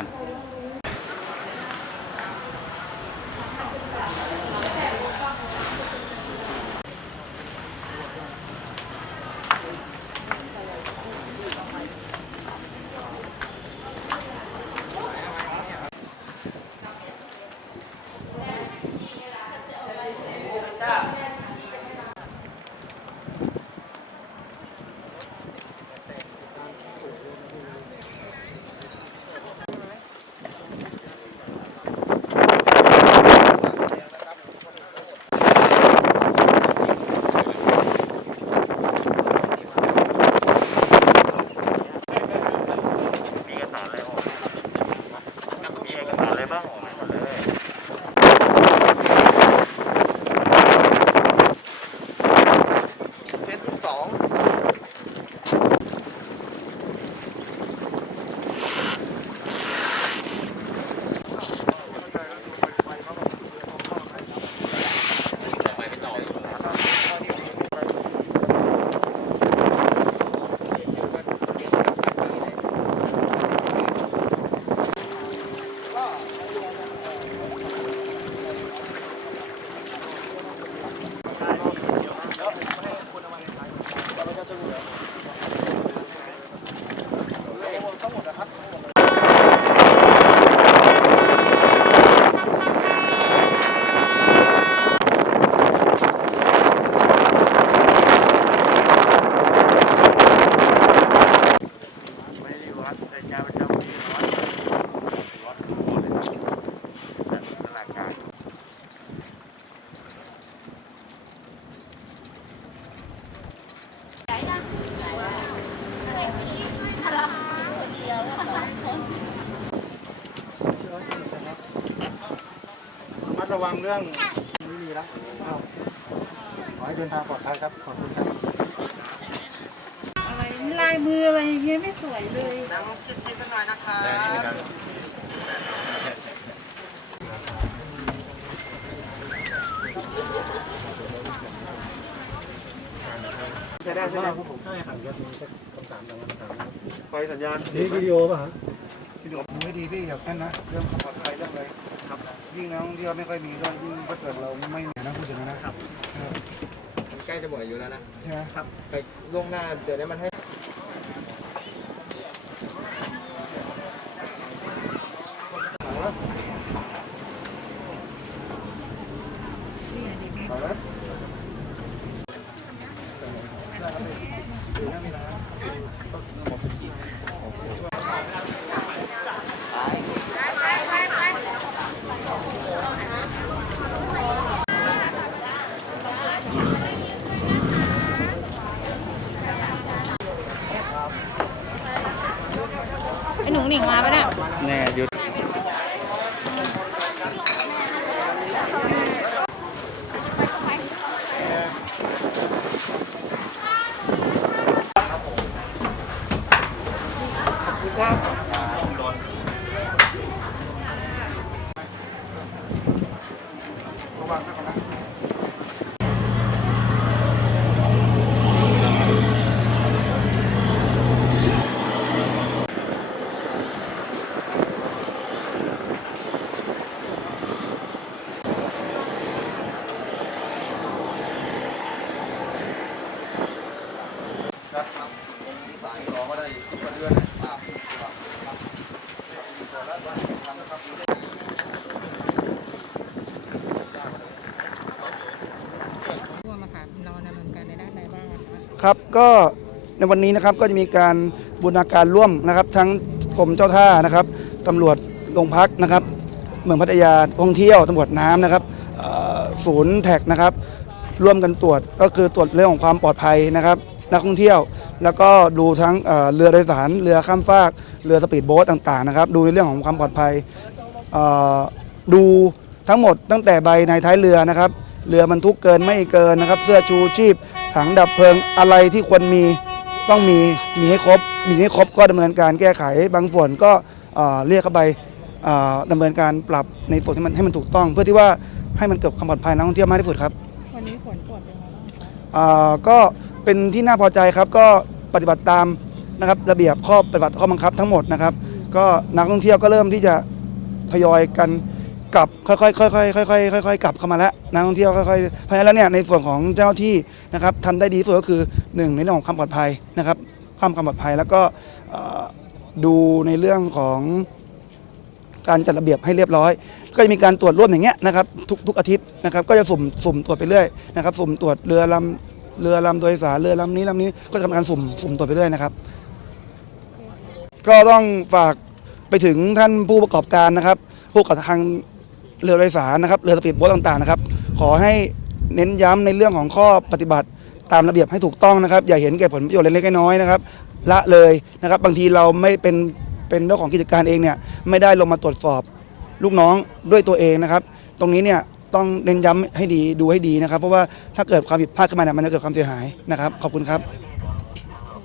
กัน ระมัดระวังเรื่องไม่มีแล้วเอาขอให้เดินทางปลอดภัยครับ ขอบคุณครับอะไรลายมืออะไรอย่างเงี้ยไม่สวยเลยนั่งชิดๆกันหน่อยนะครับแต่นี่เป็นการใช้ได้ใช่ไหมครับผมใช่ครับมีคำถามบางคำถามไฟสัญญาณนี่วิดีโอป่ะฮะวิดีโอดูให้ดีพี่อย่าแค่นนะเรื่องความปลอดภัยเรื่องอะไรครับ ยิ่งนักท่องเที่ยวไม่ค่อยมีด้วยยิ่งถ้าเกิดเราไม่มีนะพูดถึงนะครับ ใกล้จะหมดอายุแล้วนะ ใช่ไหม ครับ ไปล่วงหน้าเดี๋ยวนี้มันให้ ไอ หนิงมาปะเนี่ยแน่หยุดครับวังสักก่อนนะ ร่วมอะค่ะเราดำเนินการในด้านใดบ้างอะ ครับก็ในวันนี้นะครับก็จะมีการบูรณาการร่วมนะครับ ทั้งกรมเจ้าท่านะครับตำรวจโรงพักนะครับ เมืองพัทยาท่องเที่ยวตำรวจน้ำนะครับเอ่อศูนย์แท็กนะครับ ร่วมกันตรวจก็คือตรวจเรื่องของความปลอดภัยนะครับ นักท่องเที่ยว แล้วก็ดูทั้งเอ่อเรือโดยสารเรือข้ามฟากเรือสปีดโบ๊ทต่างๆนะครับ ดูในเรื่องของความปลอดภัยเอ่อดูทั้งหมดตั้งแต่ใบในท้ายเรือนะครับ เรือบรรทุกเกินไม่เกินนะครับ เสื้อชูชีพ ถังดับเพลิงอะไรที่ควรมีต้องมีมีให้ครบมีให้ครบก็ดำเนินการแก้ไข บางส่วนก็เอ่อเรียกเข้าไปเอ่อดำเนินการปรับในส่วนที่มันให้มันถูกต้อง เพื่อที่ว่าให้มันเกิดความปลอดภัยนักท่องเที่ยวมากที่สุดครับวันนี้ผลตรวจเป็นไงบ้างคะอ่าก็เป็นที่น่าพอใจครับก็ปฏิบัติตามนะครับระเบียบข้อปฏิบัติข้อบังคับทั้งหมดนะครับ ก็นักท่องเที่ยวก็เริ่มที่จะทยอยกัน กลับค่อยๆค่อยๆค่อยๆค่อยๆกลับเข้ามาแล้วนักท่องเที่ยวค่อยๆเพราะฉะนั้นแล้วเนี่ยในส่วนของเจ้าหน้าที่นะครับทำได้ดีที่สุดก็คือหนึ่งในเรื่องของความปลอดภัยนะครับความความปลอดภัยแล้วก็เอ่อดูในเรื่องของการจัดระเบียบให้เรียบร้อย ก็จะมีการตรวจร่วมอย่างเงี้ยนะครับทุกทุกอาทิตย์นะครับก็จะสุ่มสุ่มตรวจไปเรื่อยนะครับสุ่มตรวจเรือลำเรือลำโดยสารเรือลำนี้ลำนี้ก็จะทำการสุ่มสุ่มตรวจไปเรื่อยนะครับ ก็ต้องฝากไปถึงท่านผู้ประกอบการนะครับผู้กับทาง เรือโดยสารนะครับเรือสปีดโบ๊ทต่างๆนะครับขอให้เน้นย้ำในเรื่องของข้อปฏิบัติตามระเบียบให้ถูกต้องนะครับ อย่าเห็นแก่ผลประโยชน์เล็กๆน้อยๆนะครับละเลยนะครับบางทีเราไม่เป็นเป็นเจ้าของกิจการเองเนี่ยไม่ได้ลงมาตรวจสอบลูกน้องด้วยตัวเองนะครับ ตรงนี้เนี่ยต้องเน้นย้ำให้ดีดูให้ดีนะครับ เพราะว่าถ้าเกิดความผิดพลาดขึ้นมาเนี่ยมันจะเกิดความเสียหายนะครับ ขอบคุณครับ